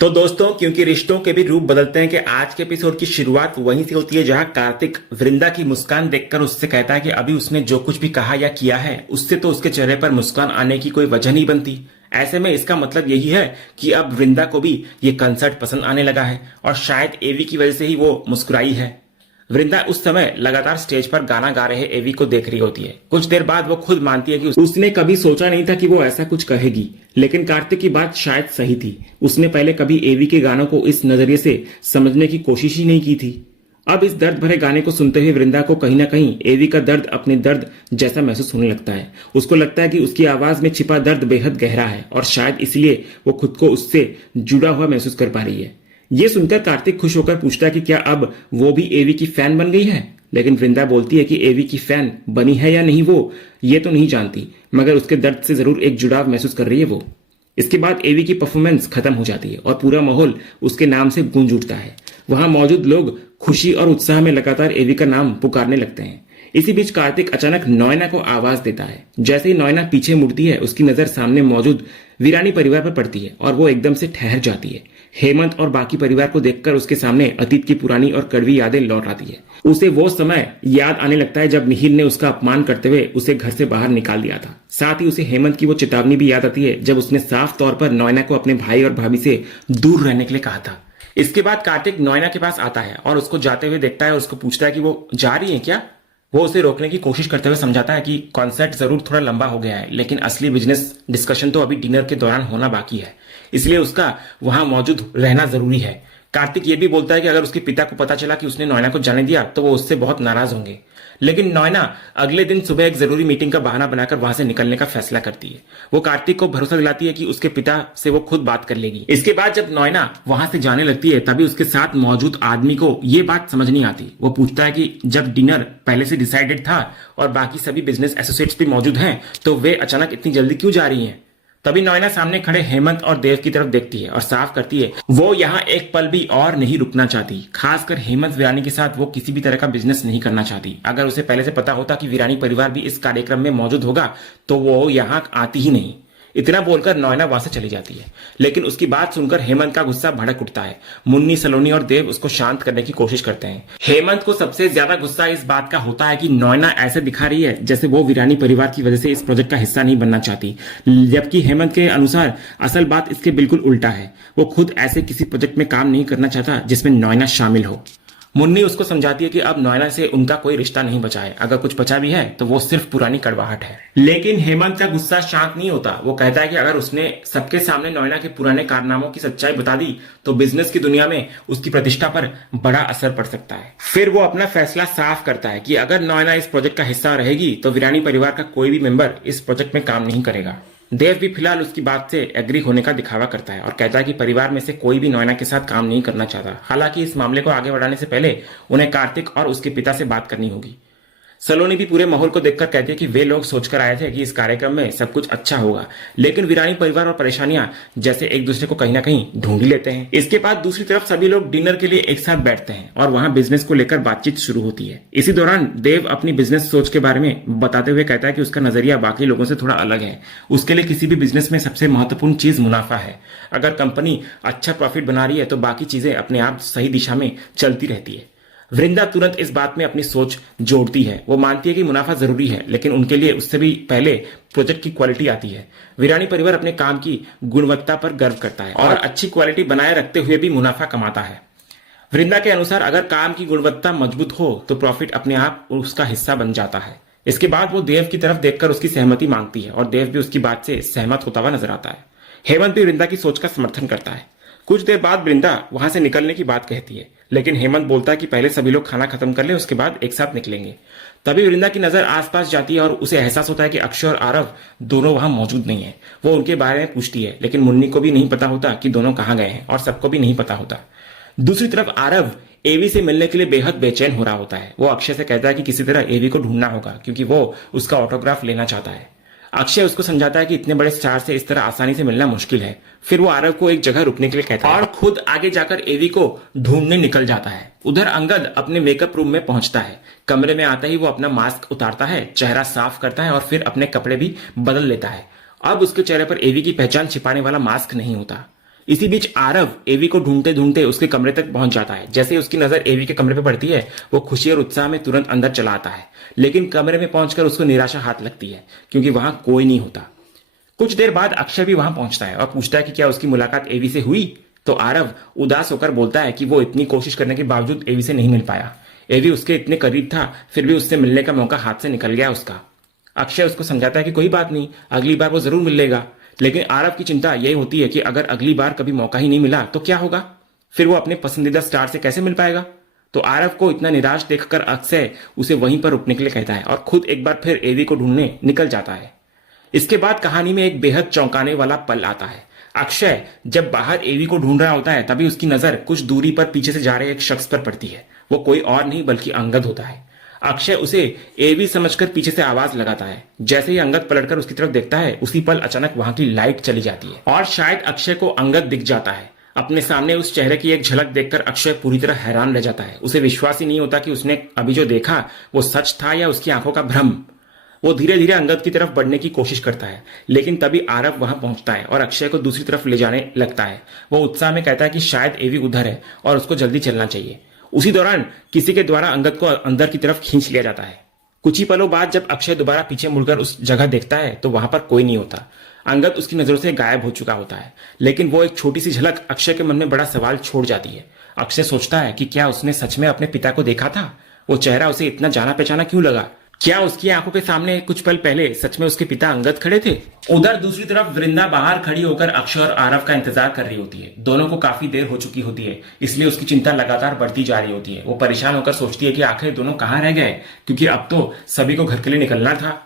तो दोस्तों, क्योंकि रिश्तों के भी रूप बदलते हैं कि आज के एपिसोड की शुरुआत वहीं से होती है जहां कार्तिक वृंदा की मुस्कान देखकर उससे कहता है कि अभी उसने जो कुछ भी कहा या किया है उससे तो उसके चेहरे पर मुस्कान आने की कोई वजह नहीं बनती। ऐसे में इसका मतलब यही है कि अब वृंदा को भी ये कंसर्ट पसंद आने लगा है और शायद एवी की वजह से ही वो मुस्कुराई है। वृंदा उस समय लगातार स्टेज पर गाना गा रहे एवी को देख रही होती है। कुछ देर बाद वो खुद मानती है कि उसने कभी सोचा नहीं था कि वो ऐसा कुछ कहेगी, लेकिन कार्तिक की बात शायद सही थी। उसने पहले कभी एवी के गानों को इस नजरिए से समझने की कोशिश ही नहीं की थी। अब इस दर्द भरे गाने को सुनते हुए वृंदा को कहीं ना कहीं एवी का दर्द अपने दर्द जैसा महसूस होने लगता है। उसको लगता है कि उसकी आवाज में छिपा दर्द बेहद गहरा है और शायद इसलिए वो खुद को उससे जुड़ा हुआ महसूस कर पा रही है। ये सुनकर कार्तिक खुश होकर पूछता है कि क्या अब वो भी एवी की फैन बन गई है, लेकिन वृंदा बोलती है कि एवी की फैन बनी है या नहीं वो ये तो नहीं जानती, मगर उसके दर्द से जरूर एक जुड़ाव महसूस कर रही है वो। इसके बाद एवी की परफॉर्मेंस खत्म हो जाती है और पूरा माहौल उसके नाम से गूंज उठता है। वहां मौजूद लोग खुशी और उत्साह में लगातार एवी का नाम पुकारने लगते हैं। इसी बीच कार्तिक अचानक नॉयना को आवाज देता है। जैसे ही नॉयना पीछे मुड़ती है, उसकी नजर सामने मौजूद वीरानी परिवार पर पड़ती है और वो एकदम से ठहर जाती है। हेमंत और बाकी परिवार को देखकर उसके सामने अतीत की पुरानी और कड़वी यादें लौट आती है। उसे वो समय याद आने लगता है जब मिहिर ने उसका अपमान करते हुए उसे घर से बाहर निकाल दिया था। साथ ही उसे हेमंत की वो चेतावनी भी याद आती है जब उसने साफ तौर पर नॉयना को अपने भाई और भाभी से दूर रहने के लिए कहा था। इसके बाद कार्तिक नॉयना के पास आता है और उसको जाते हुए देखता है और उसको पूछता है कि वो जा रही है क्या। वो उसे रोकने की कोशिश करते हुए समझाता है कि कॉन्सर्ट जरूर थोड़ा लंबा हो गया है, लेकिन असली बिजनेस डिस्कशन तो अभी डिनर के दौरान होना बाकी है, इसलिए उसका वहां मौजूद रहना जरूरी है। कार्तिक ये भी बोलता है कि अगर उसके पिता को पता चला कि उसने नॉयना को जाने दिया तो वो उससे बहुत नाराज होंगे, लेकिन नॉयना अगले दिन सुबह एक जरूरी मीटिंग का बहाना बनाकर वहां से निकलने का फैसला करती है। वो कार्तिक को भरोसा दिलाती है कि उसके पिता से वो खुद बात कर लेगी। इसके बाद जब नॉयना वहां से जाने लगती है तभी उसके साथ मौजूद आदमी को ये बात समझ नहीं आती। वो पूछता है कि जब डिनर पहले से डिसाइडेड था और बाकी सभी बिजनेस एसोसिएट्स भी मौजूद हैं तो वे अचानक इतनी जल्दी क्यों जा रही हैं। तभी नॉयना सामने खड़े हेमंत और देव की तरफ देखती है और साफ करती है वो यहाँ एक पल भी और नहीं रुकना चाहती। खासकर हेमंत वीरानी के साथ वो किसी भी तरह का बिजनेस नहीं करना चाहती। अगर उसे पहले से पता होता कि वीरानी परिवार भी इस कार्यक्रम में मौजूद होगा तो वो यहाँ आती ही नहीं। इतना बोलकर नॉयना वहां से चली जाती है, लेकिन उसकी बात सुनकर हेमंत का गुस्सा भड़क उठता है। मुन्नी, सलोनी और देव उसको शांत करने की कोशिश करते हैं। हेमंत को सबसे ज्यादा गुस्सा इस बात का होता है कि नॉयना ऐसे दिखा रही है जैसे वो वीरानी परिवार की वजह से इस प्रोजेक्ट का हिस्सा नहीं बनना चाहती, जबकि हेमंत के अनुसार असल बात इसके बिल्कुल उल्टा है। वो खुद ऐसे किसी प्रोजेक्ट में काम नहीं करना चाहता जिसमें नॉयना शामिल हो। मुन्नी उसको समझाती है कि अब नॉयना से उनका कोई रिश्ता नहीं बचा है, अगर कुछ बचा भी है तो वो सिर्फ पुरानी कड़वाहट है। लेकिन हेमंत का गुस्सा शांत नहीं होता। वो कहता है कि अगर उसने सबके सामने नॉयना के पुराने कारनामों की सच्चाई बता दी तो बिजनेस की दुनिया में उसकी प्रतिष्ठा पर बड़ा असर पड़ सकता है। फिर वो अपना फैसला साफ करता है कि अगर नॉयना इस प्रोजेक्ट का हिस्सा रहेगी तो वीरानी परिवार का कोई भी मेंबर इस प्रोजेक्ट में काम नहीं करेगा। देव भी फिलहाल उसकी बात से एग्री होने का दिखावा करता है और कहता है कि परिवार में से कोई भी नॉयना के साथ काम नहीं करना चाहता। हालांकि इस मामले को आगे बढ़ाने से पहले उन्हें कार्तिक और उसके पिता से बात करनी होगी। सलोनी भी पूरे माहौल को देखकर कहती है कि वे लोग सोचकर आए थे कि इस कार्यक्रम में सब कुछ अच्छा होगा, लेकिन वीरानी परिवार और परेशानियां जैसे एक दूसरे को कहीं ना कहीं ढूंढ ही लेते हैं। इसके बाद दूसरी तरफ सभी लोग डिनर के लिए एक साथ बैठते हैं और वहां बिजनेस को लेकर बातचीत शुरू होती है। इसी दौरान देव अपनी बिजनेस सोच के बारे में बताते हुए कहता है कि उसका नजरिया बाकी लोगों से थोड़ा अलग है। उसके लिए किसी भी बिजनेस में सबसे महत्वपूर्ण चीज मुनाफा है। अगर कंपनी अच्छा प्रॉफिट बना रही है तो बाकी चीजें अपने आप सही दिशा में चलती रहती है। वृंदा तुरंत इस बात में अपनी सोच जोड़ती है। वो मानती है कि मुनाफा जरूरी है, लेकिन उनके लिए उससे भी पहले प्रोजेक्ट की क्वालिटी आती है। वीरानी परिवार अपने काम की गुणवत्ता पर गर्व करता है और अच्छी क्वालिटी बनाए रखते हुए भी मुनाफा कमाता है। वृंदा के अनुसार अगर काम की गुणवत्ता मजबूत हो तो प्रॉफिट अपने आप उसका हिस्सा बन जाता है। इसके बाद वो देव की तरफ देखकर उसकी सहमति मांगती है और देव भी उसकी बात से सहमत होता हुआ नजर आता है। हेमंत भी वृंदा की सोच का समर्थन करता है। कुछ देर बाद वृंदा वहां से निकलने की बात कहती है, लेकिन हेमंत बोलता है कि पहले सभी लोग खाना खत्म कर ले, उसके बाद एक साथ निकलेंगे। तभी वृंदा की नजर आसपास जाती है और उसे एहसास होता है कि अक्षय और आरव दोनों वहां मौजूद नहीं है। वो उनके बारे में पूछती है, लेकिन मुन्नी को भी नहीं पता होता कि दोनों कहाँ गए हैं और सबको भी नहीं पता होता। दूसरी तरफ आरव एवी से मिलने के लिए बेहद बेचैन हो रहा होता है। वो अक्षय से कहता है कि किसी तरह एवी को ढूंढना होगा क्योंकि वो उसका ऑटोग्राफ लेना चाहता है। अक्षय उसको समझाता है कि इतने बड़े स्टार से इस तरह आसानी से मिलना मुश्किल है। फिर वो आरव को एक जगह रुकने के लिए कहता है और खुद आगे जाकर एवी को ढूंढने निकल जाता है। उधर अंगद अपने मेकअप रूम में पहुंचता है। कमरे में आते ही वो अपना मास्क उतारता है, चेहरा साफ करता है और फिर अपने कपड़े भी बदल लेता है। अब उसके चेहरे पर एवी की पहचान छिपाने वाला मास्क नहीं होता। इसी बीच आरव एवी को ढूंढते ढूंढते उसके कमरे तक पहुंच जाता है। जैसे ही उसकी नजर एवी के कमरे पर पड़ती है, वो खुशी और उत्साह में तुरंत अंदर चला आता है। लेकिन कमरे में पहुंचकर उसको निराशा हाथ लगती है, क्योंकि वहां कोई नहीं होता। कुछ देर बाद अक्षय भी वहां पहुंचता है और पूछता है कि क्या उसकी मुलाकात एवी से हुई। तो आरव उदास होकर बोलता है कि वो इतनी कोशिश करने के बावजूद एवी से नहीं मिल पाया। एवी उसके इतने करीब था, फिर भी उससे मिलने का मौका हाथ से निकल गया उसका। अक्षय उसको समझाता है कि कोई बात नहीं, अगली बार वो जरूर मिल लेगा। लेकिन आरव की चिंता यही होती है कि अगर अगली बार कभी मौका ही नहीं मिला तो क्या होगा, फिर वो अपने पसंदीदा स्टार से कैसे मिल पाएगा। तो आरव को इतना निराश देखकर अक्षय उसे वहीं पर रुकने के लिए कहता है और खुद एक बार फिर एवी को ढूंढने निकल जाता है। इसके बाद कहानी में एक बेहद चौंकाने वाला पल आता है। अक्षय जब बाहर एवी को ढूंढ रहा होता है, तभी उसकी नजर कुछ दूरी पर पीछे से जा रहे एक शख्स पर पड़ती है। वो कोई और नहीं बल्कि अंगद होता है। अक्षय उसे एवी समझकर पीछे से आवाज लगाता है। जैसे ही अंगद पलटकर उसकी तरफ देखता है, उसी पल अचानक वहां की लाइट चली जाती है और शायद अक्षय को अंगद दिख जाता है। अपने सामने उस चेहरे की एक झलक देखकर अक्षय पूरी तरह हैरान रह जाता है। उसे विश्वास ही नहीं होता कि उसने अभी जो देखा वो सच था या उसकी आंखों का भ्रम। वो धीरे धीरे अंगद की तरफ बढ़ने की कोशिश करता है, लेकिन तभी आरव वहां पहुंचता है और अक्षय को दूसरी तरफ ले जाने लगता है। वो उत्साह में कहता है कि शायद एवी उधर है और उसको जल्दी चलना चाहिए। उसी दौरान किसी के द्वारा अंगद को अंदर की तरफ खींच लिया जाता है। कुछ ही पलों बाद जब अक्षय दोबारा पीछे मुड़कर उस जगह देखता है तो वहां पर कोई नहीं होता। अंगद उसकी नजरों से गायब हो चुका होता है, लेकिन वो एक छोटी सी झलक अक्षय के मन में बड़ा सवाल छोड़ जाती है। अक्षय सोचता है कि क्या उसने सच में अपने पिता को देखा था। वो चेहरा उसे इतना जाना पहचाना क्यों लगा। क्या उसकी आंखों के सामने कुछ पल पहले सच में उसके पिता अंगद खड़े थे। उधर दूसरी तरफ वृंदा बाहर खड़ी होकर अक्षय और आरव का इंतजार कर रही होती है। दोनों को काफी देर हो चुकी होती है, इसलिए उसकी चिंता लगातार बढ़ती जा रही होती है। वो परेशान होकर सोचती है कि आखिर दोनों कहाँ रह गए, क्योंकि अब तो सभी को घर के लिए निकलना था।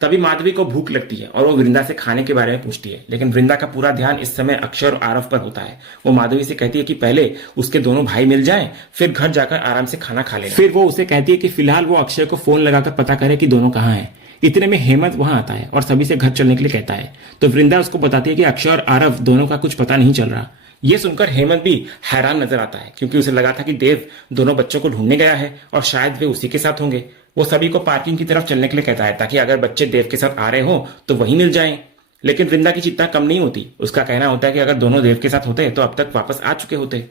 तभी माधवी को भूख लगती है और वो वृंदा से खाने के बारे में पूछती है, लेकिन वृंदा का पूरा ध्यान इस समय अक्षय और आरव पर होता है। वो माधवी से कहती है कि पहले उसके दोनों भाई मिल जाएं, फिर घर जाकर आराम से खाना खा लेना। फिर वो उसे कहती है कि फिलहाल वो अक्षय को फोन लगाकर पता करे कि दोनों कहाँ हैं। इतने में हेमंत वहां आता है और सभी से घर चलने के लिए कहता है। तो वृंदा उसको बताती है कि अक्षय और आरव दोनों का कुछ पता नहीं चल रहा। ये सुनकर हेमंत भी हैरान नजर आता है, क्योंकि उसे लगा था कि देव दोनों बच्चों को ढूंढने गया है और शायद वे उसी के साथ होंगे। वो सभी को पार्किंग की तरफ चलने के लिए कहता है, ताकि अगर बच्चे देव के साथ आ रहे हो तो वहीं मिल जाएं। लेकिन वृंदा की चिंता कम नहीं होती। उसका कहना होता है कि अगर दोनों देव के साथ होते तो अब तक वापस आ चुके होते।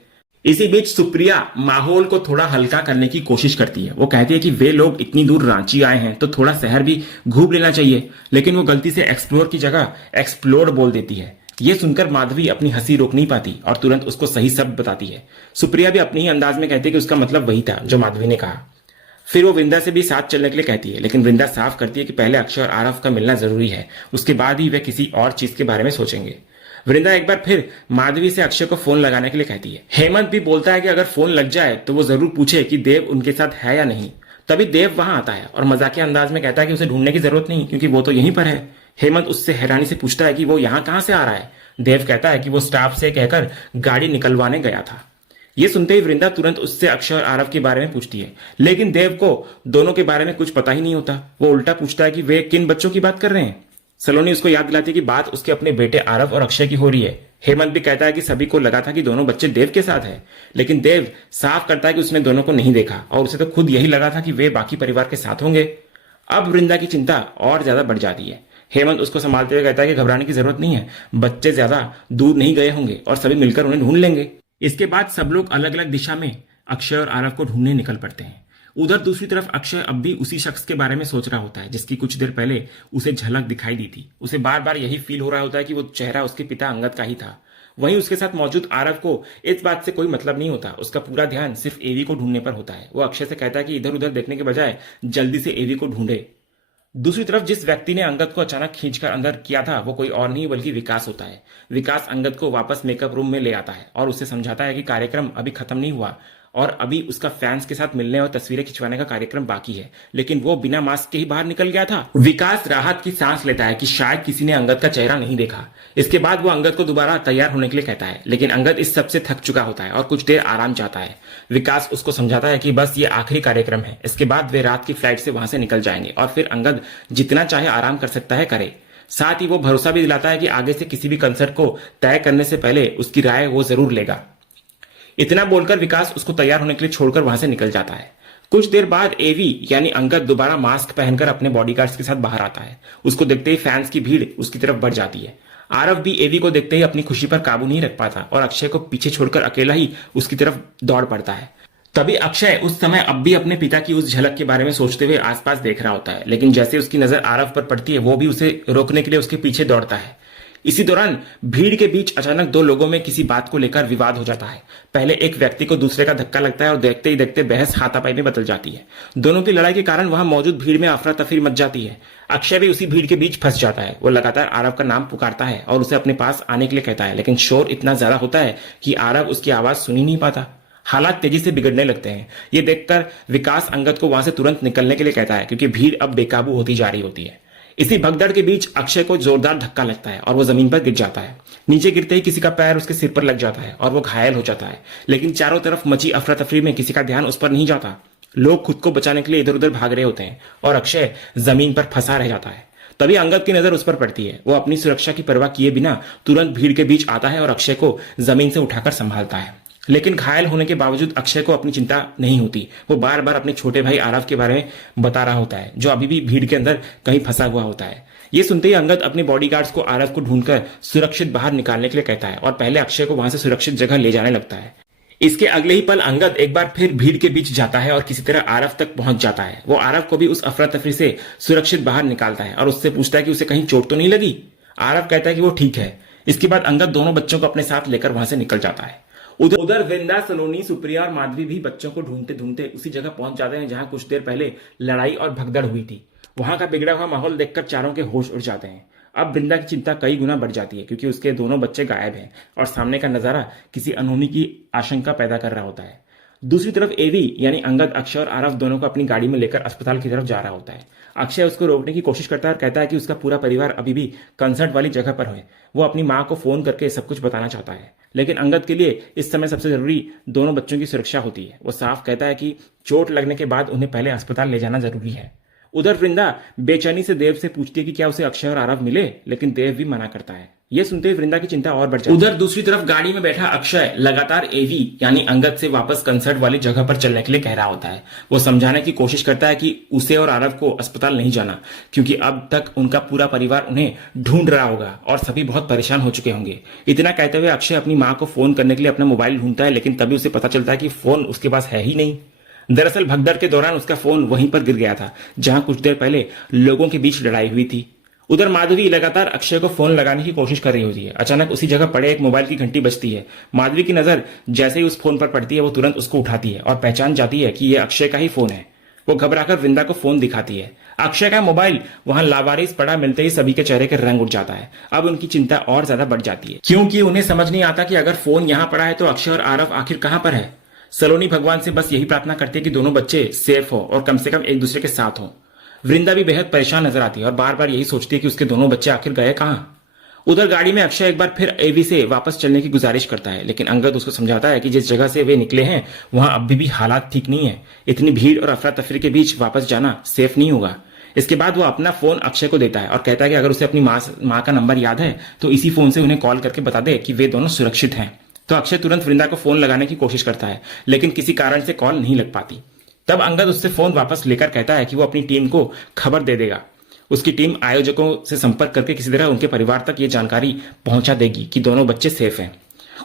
इसी बीच सुप्रिया माहौल को थोड़ा हल्का करने की कोशिश करती है। वो कहती है कि वे लोग इतनी दूर रांची आए हैं तो थोड़ा शहर भी घूम लेना चाहिए, लेकिन वो गलती से एक्सप्लोर की जगह एक्सप्लोर बोल देती है। ये सुनकर माधवी अपनी हंसी रोक नहीं पाती और तुरंत उसको सही शब्द बताती है। सुप्रिया भी अपने ही अंदाज में कहती है कि उसका मतलब वही था जो माधवी ने कहा। फिर वो वृंदा से भी साथ चलने के लिए कहती है, लेकिन वृंदा साफ करती है कि पहले अक्षय और आरव का मिलना जरूरी है, उसके बाद ही वे किसी और चीज के बारे में सोचेंगे। वृंदा एक बार फिर माधवी से अक्षय को फोन लगाने के लिए कहती है। हेमंत भी बोलता है कि अगर फोन लग जाए तो वो जरूर पूछे कि देव उनके साथ है या नहीं। तभी देव वहां आता है और मजाकिया अंदाज में कहता है कि उसे ढूंढने की जरूरत नहीं, क्योंकि वो तो यहीं पर है। हेमंत उससे हैरानी से पूछता है कि वो यहाँ कहाँ से आ रहा है। देव कहता है कि वो स्टाफ से कहकर गाड़ी निकलवाने गया था। ये सुनते ही वृंदा तुरंत उससे अक्षय और आरव के बारे में पूछती है, लेकिन देव को दोनों के बारे में कुछ पता ही नहीं होता। वो उल्टा पूछता है कि वे किन बच्चों की बात कर रहे हैं। सलोनी उसको याद दिलाती है कि बात उसके अपने बेटे आरव और अक्षय की हो रही है। हेमंत भी कहता है कि सभी को लगा था कि दोनों बच्चे देव के साथ है, लेकिन देव साफ करता है कि उसने दोनों को नहीं देखा और उसे तो खुद यही लगा था कि वे बाकी परिवार के साथ होंगे। अब वृंदा की चिंता और ज्यादा बढ़ जाती है। हेमंत उसको संभालते हुए कहता है कि घबराने की जरूरत नहीं है, बच्चे ज्यादा दूर नहीं गए होंगे और सभी मिलकर उन्हें ढूंढ लेंगे। इसके बाद सब लोग अलग अलग दिशा में अक्षय और आरव को ढूंढने निकल पड़ते हैं। उधर दूसरी तरफ अक्षय अब भी उसी शख्स के बारे में सोच रहा होता है जिसकी कुछ देर पहले उसे झलक दिखाई दी थी। उसे बार बार यही फील हो रहा होता है कि वो चेहरा उसके पिता अंगद का ही था। वहीं उसके साथ मौजूद आरव को इस बात से कोई मतलब नहीं होता। उसका पूरा ध्यान सिर्फ एवी को ढूंढने पर होता है। वो अक्षय से कहता है कि इधर उधर देखने के बजाय जल्दी से एवी को ढूंढे। दूसरी तरफ जिस व्यक्ति ने अंगद को अचानक खींचकर अंदर किया था वो कोई और नहीं बल्कि विकास होता है। विकास अंगद को वापस मेकअप रूम में ले आता है और उसे समझाता है कि कार्यक्रम अभी खत्म नहीं हुआ और अभी उसका फैंस के साथ मिलने और तस्वीरें खिंचवाने का कार्यक्रम बाकी है, लेकिन वो बिना मास्क के ही बाहर निकल गया था। विकास राहत की सांस लेता है कि शायद किसी ने अंगद का चेहरा नहीं देखा। इसके बाद वो अंगद को दोबारा तैयार होने के लिए कहता है, लेकिन अंगद इस सब से थक चुका होता है और कुछ देर आराम चाहता है। विकास उसको समझाता है कि बस ये आखिरी कार्यक्रम है, इसके बाद वे रात की फ्लाइट से वहां से निकल जाएंगे और फिर अंगद जितना चाहे आराम कर सकता है करे। साथ ही वो भरोसा भी दिलाता है कि आगे से किसी भी कंसर्ट को तय करने से पहले उसकी राय वो जरूर लेगा। इतना बोलकर विकास उसको तैयार होने के लिए छोड़कर वहां से निकल जाता है। कुछ देर बाद एवी यानी अंगद दोबारा मास्क पहनकर अपने बॉडीगार्ड्स के साथ बाहर आता है। उसको देखते ही फैंस की भीड़ उसकी तरफ बढ़ जाती है। आरव भी एवी को देखते ही अपनी खुशी पर काबू नहीं रख पाता और अक्षय को पीछे छोड़कर अकेला ही उसकी तरफ दौड़ पड़ता है। तभी अक्षय उस समय अब भी अपने पिता की उस झलक के बारे में सोचते हुए आसपास देख रहा होता है, लेकिन जैसे उसकी नजर आरव पर पड़ती है वो भी उसे रोकने के लिए उसके पीछे दौड़ता है। इसी दौरान भीड़ के बीच अचानक दो लोगों में किसी बात को लेकर विवाद हो जाता है। पहले एक व्यक्ति को दूसरे का धक्का लगता है और देखते ही देखते बहस हाथापाई में बदल जाती है। दोनों की लड़ाई के कारण वहां मौजूद भीड़ में अफरा तफरी मच जाती है। अक्षय भी उसी भीड़ के बीच फंस जाता है। वो लगातार आरव का नाम पुकारता है और उसे अपने पास आने के लिए कहता है, लेकिन शोर इतना ज्यादा होता है कि आरव उसकी आवाज सुन ही नहीं पाता। हालात तेजी से बिगड़ने लगते हैं। ये देखकर विकास अंगद को वहां से तुरंत निकलने के लिए कहता है, क्योंकि भीड़ अब बेकाबू होती जा रही होती है। इसी भगदड़ के बीच अक्षय को जोरदार धक्का लगता है और वो जमीन पर गिर जाता है। नीचे गिरते ही किसी का पैर उसके सिर पर लग जाता है और वो घायल हो जाता है, लेकिन चारों तरफ मची अफरा तफरी में किसी का ध्यान उस पर नहीं जाता। लोग खुद को बचाने के लिए इधर उधर भाग रहे होते हैं और अक्षय जमीन पर फंसा रह जाता है। तभी अंगद की नजर उस पर पड़ती है। वो अपनी सुरक्षा की परवाह किए बिना तुरंत भीड़ के बीच आता है और अक्षय को जमीन से उठाकर संभालता है। लेकिन घायल होने के बावजूद अक्षय को अपनी चिंता नहीं होती। वो बार बार अपने छोटे भाई आरव के बारे में बता रहा होता है, जो अभी भी भीड़ के अंदर कहीं फंसा हुआ होता है। ये सुनते ही अंगद अपने बॉडीगार्ड्स को आरव को ढूंढकर सुरक्षित बाहर निकालने के लिए कहता है और पहले अक्षय को वहां से सुरक्षित जगह ले जाने लगता है। इसके अगले ही पल अंगद एक बार फिर भीड़ के बीच जाता है और किसी तरह आरव तक पहुंच जाता है। वो आरव को भी उस अफरा तफरी से सुरक्षित बाहर निकालता है और उससे पूछता है कि उसे कहीं चोट तो नहीं लगी। आरव कहता है कि वो ठीक है। इसके बाद अंगद दोनों बच्चों को अपने साथ लेकर वहां से निकल जाता है। उधर वृंदा, सलोनी, सुप्रिया और माधवी भी बच्चों को ढूंढते ढूंढते उसी जगह पहुंच जाते हैं जहां कुछ देर पहले लड़ाई और भगदड़ हुई थी। वहां का बिगड़ा हुआ माहौल देखकर चारों के होश उड़ जाते हैं। अब वृंदा की चिंता कई गुना बढ़ जाती है, क्योंकि उसके दोनों बच्चे गायब हैं और सामने का नजारा किसी अनहोनी की आशंका पैदा कर रहा होता है। दूसरी तरफ एवी यानी अंगद, अक्षय और आरव दोनों को अपनी गाड़ी में लेकर अस्पताल की तरफ जा रहा होता है। अक्षय उसको रोकने की कोशिश करता है और कहता है कि उसका पूरा परिवार अभी भी कंसर्ट वाली जगह पर है। वो अपनी माँ को फोन करके सब कुछ बताना चाहता है, लेकिन अंगद के लिए इस समय सबसे जरूरी दोनों बच्चों की सुरक्षा होती है। वो साफ कहता है कि चोट लगने के बाद उन्हें पहले अस्पताल ले जाना जरूरी है। उधर वृंदा बेचैनी से देव से पूछती है कि क्या उसे अक्षय और आरव मिले, लेकिन देव भी मना करता है। ये सुनते ही वृंदा की चिंता और बढ़ जाती है। उधर दूसरी तरफ गाड़ी में बैठा अक्षय लगातार एवी यानी अंगद से वापस कंसर्ट वाली जगह पर चलने के लिए कह रहा होता है। वो समझाने की कोशिश करता है कि उसे और आरव को अस्पताल नहीं जाना, क्योंकि अब तक उनका पूरा परिवार उन्हें ढूंढ रहा होगा और सभी बहुत परेशान हो चुके होंगे। इतना कहते हुए अक्षय अपनी माँ को फोन करने के लिए अपना मोबाइल ढूंढता है, लेकिन तभी उसे पता चलता है कि फोन उसके पास है ही नहीं। दरअसल भगदड़ के दौरान उसका फोन वहीं पर गिर गया था जहां कुछ देर पहले लोगों के बीच लड़ाई हुई थी। उधर माधवी लगातार अक्षय को फोन लगाने की कोशिश कर रही होती है। अचानक उसी जगह पड़े एक मोबाइल की घंटी बजती है। माधवी की नजर जैसे ही उस फोन पर पड़ती है वो तुरंत उसको उठाती है और पहचान जाती है कि यह अक्षय का ही फोन है। वो घबराकर वृंदा को फोन दिखाती है। अक्षय का मोबाइल वहां लावारिस पड़ा मिलते ही सभी के चेहरे के रंग उठ जाता है। अब उनकी चिंता और ज्यादा बढ़ जाती है, क्योंकि उन्हें समझ नहीं आता कि अगर फोन यहां पड़ा है तो अक्षय और आरव आखिर कहां पर है। सलोनी भगवान से बस यही प्रार्थना करती है कि दोनों बच्चे सेफ हो और कम से कम एक दूसरे के साथ हो। वृंदा भी बेहद परेशान नजर आती है और बार बार यही सोचती है कि उसके दोनों बच्चे आखिर गए कहां। उधर गाड़ी में अक्षय एक बार फिर एवी से वापस चलने की गुजारिश करता है, लेकिन अंगद उसको समझाता है कि जिस जगह से वे निकले हैं वहां अभी भी हालात ठीक नहीं है। इतनी भीड़ और अफरा तफरी के बीच वापस जाना सेफ नहीं होगा। इसके बाद वो अपना फोन अक्षय को देता है और कहता है कि अगर उसे अपनी माँ का नंबर याद है तो इसी फोन से उन्हें कॉल करके बता दे कि वे दोनों सुरक्षित हैं। तो अक्षय तुरंत वृंदा को फोन लगाने की कोशिश करता है, लेकिन किसी कारण से कॉल नहीं लग पाती। तब अंगद उससे फोन वापस लेकर कहता है कि वो अपनी टीम को खबर दे देगा। उसकी टीम आयोजकों से संपर्क करके किसी तरह उनके परिवार तक ये जानकारी पहुंचा देगी कि दोनों बच्चे सेफ हैं।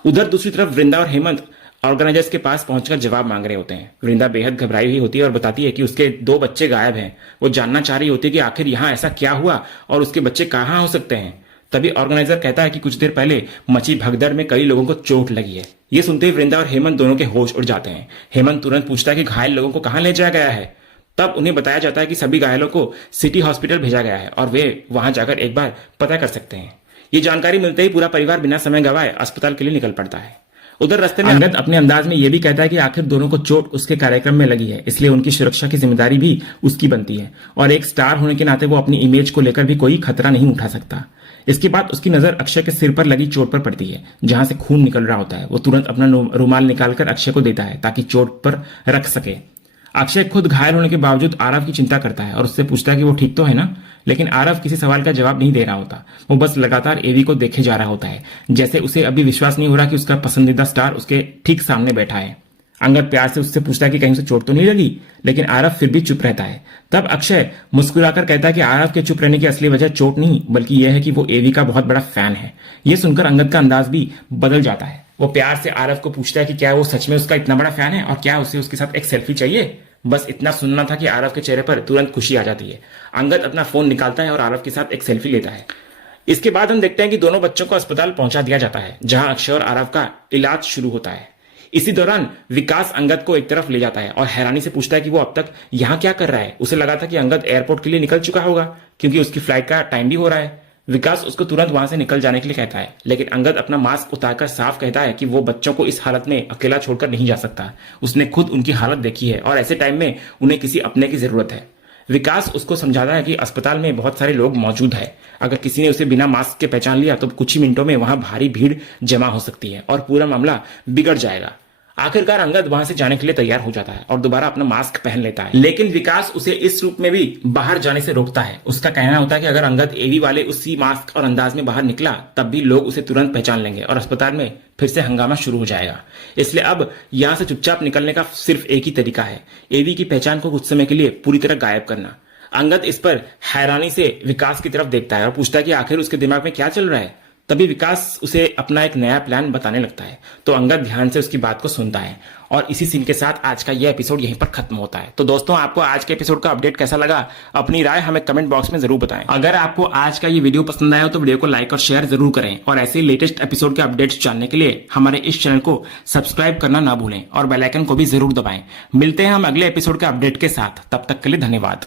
उधर दूसरी तरफ वृंदा और हेमंत ऑर्गेनाइजर्स के पास पहुंचकर जवाब मांग रहे होते हैं। वृंदा बेहद घबराई हुई होती है और बताती है कि उसके 2 बच्चे गायब हैं। वो जानना चाह रही होती है कि आखिर यहाँ ऐसा क्या हुआ और उसके बच्चे कहाँ हो सकते हैं। तभी ऑर्गेनाइजर कहता है कि कुछ देर पहले मची भगदड़ में कई लोगों को चोट लगी है। ये सुनते ही वृंदा और हेमंत दोनों के होश उड़ जाते हैं। हेमंत तुरंत पूछता है कि घायल लोगों को कहां ले जाया गया है। तब उन्हें बताया जाता है कि सभी घायलों को सिटी हॉस्पिटल भेजा गया है और वे वहां जाकर एक बार पता कर सकते हैं। ये जानकारी मिलते ही पूरा परिवार बिना समय गंवाए अस्पताल के लिए निकल पड़ता है। उधर रास्ते में अंगद अपने अंदाज में यह भी कहता है कि आखिर दोनों को चोट उसके कार्यक्रम में लगी है, इसलिए उनकी सुरक्षा की जिम्मेदारी भी उसकी बनती है और एक स्टार होने के नाते वो अपनी इमेज को लेकर भी कोई खतरा नहीं उठा सकता। इसके बाद उसकी नजर अक्षय के सिर पर लगी चोट पर पड़ती है, जहां से खून निकल रहा होता है। वो तुरंत अपना रुमाल निकालकर अक्षय को देता है ताकि चोट पर रख सके। अक्षय खुद घायल होने के बावजूद आरव की चिंता करता है और उससे पूछता है कि वो ठीक तो है ना, लेकिन आरव किसी सवाल का जवाब नहीं दे रहा होता। वो बस लगातार एवी को देखे जा रहा होता है, जैसे उसे अभी विश्वास नहीं हो रहा कि उसका पसंदीदा स्टार उसके ठीक सामने बैठा है। अंगद प्यार से उससे पूछता है कि कहीं उसे चोट तो नहीं लगी, लेकिन आरव फिर भी चुप रहता है। तब अक्षय मुस्कुराकर कहता है कि आरव के चुप रहने की असली वजह चोट नहीं, बल्कि यह है कि वो एवी का बहुत बड़ा फैन है। यह सुनकर अंगद का अंदाज भी बदल जाता है। वो प्यार से आरव को पूछता है कि क्या वो सच में उसका इतना बड़ा फैन है और क्या उसे उसके साथ एक सेल्फी चाहिए। बस इतना सुनना था कि आरव के चेहरे पर तुरंत खुशी आ जाती है। अंगद अपना फोन निकालता है और आरव के साथ एक सेल्फी लेता है। इसके बाद हम देखते हैं कि दोनों बच्चों को अस्पताल पहुंचा दिया जाता है, जहां अक्षय और आरव का इलाज शुरू होता है। इसी दौरान विकास अंगद को एक तरफ ले जाता है और हैरानी से पूछता है कि वो अब तक यहाँ क्या कर रहा है। उसे लगा था कि अंगद एयरपोर्ट के लिए निकल चुका होगा, क्योंकि उसकी फ्लाइट का टाइम भी हो रहा है। विकास उसको तुरंत वहां से निकल जाने के लिए कहता है, लेकिन अंगद अपना मास्क उतारकर साफ कहता है कि वो बच्चों को इस हालत में अकेला छोड़कर नहीं जा सकता। उसने खुद उनकी हालत देखी है और ऐसे टाइम में उन्हें किसी अपने की जरूरत है। विकास उसको समझाता है कि अस्पताल में बहुत सारे लोग मौजूद हैं। अगर किसी ने उसे बिना मास्क के पहचान लिया तो कुछ ही मिनटों में वहां भारी भीड़ जमा हो सकती है और पूरा मामला बिगड़ जाएगा। आखिरकार अंगद वहां से जाने के लिए तैयार हो जाता है और दोबारा अपना मास्क पहन लेता है, लेकिन विकास उसे इस रूप में भी बाहर जाने से रोकता है। उसका कहना होता है कि अगर अंगद एवी वाले उसी मास्क और अंदाज में बाहर निकला तब भी लोग उसे तुरंत पहचान लेंगे और अस्पताल में फिर से हंगामा शुरू हो जाएगा। इसलिए अब यहां से चुपचाप निकलने का सिर्फ एक ही तरीका है, एवी की पहचान को कुछ समय के लिए पूरी तरह गायब करना। अंगद इस पर हैरानी से विकास की तरफ देखता है और पूछता है कि आखिर उसके दिमाग में क्या चल रहा है। तभी विकास उसे अपना एक नया प्लान बताने लगता है, तो अंगद ध्यान से उसकी बात को सुनता है और इसी सीन के साथ आज का यह एपिसोड यहीं पर खत्म होता है। तो दोस्तों, आपको आज के एपिसोड का अपडेट कैसा लगा, अपनी राय हमें कमेंट बॉक्स में जरूर बताएं। अगर आपको आज का ये वीडियो पसंद आया हो तो वीडियो को लाइक और शेयर जरूर करें और ऐसे लेटेस्ट एपिसोड के अपडेट्स जानने के लिए हमारे इस चैनल को सब्सक्राइब करना ना भूलें और बेल आइकन को भी जरूर दबाएं। मिलते हैं हम अगले एपिसोड के अपडेट के साथ, तब तक के लिए धन्यवाद।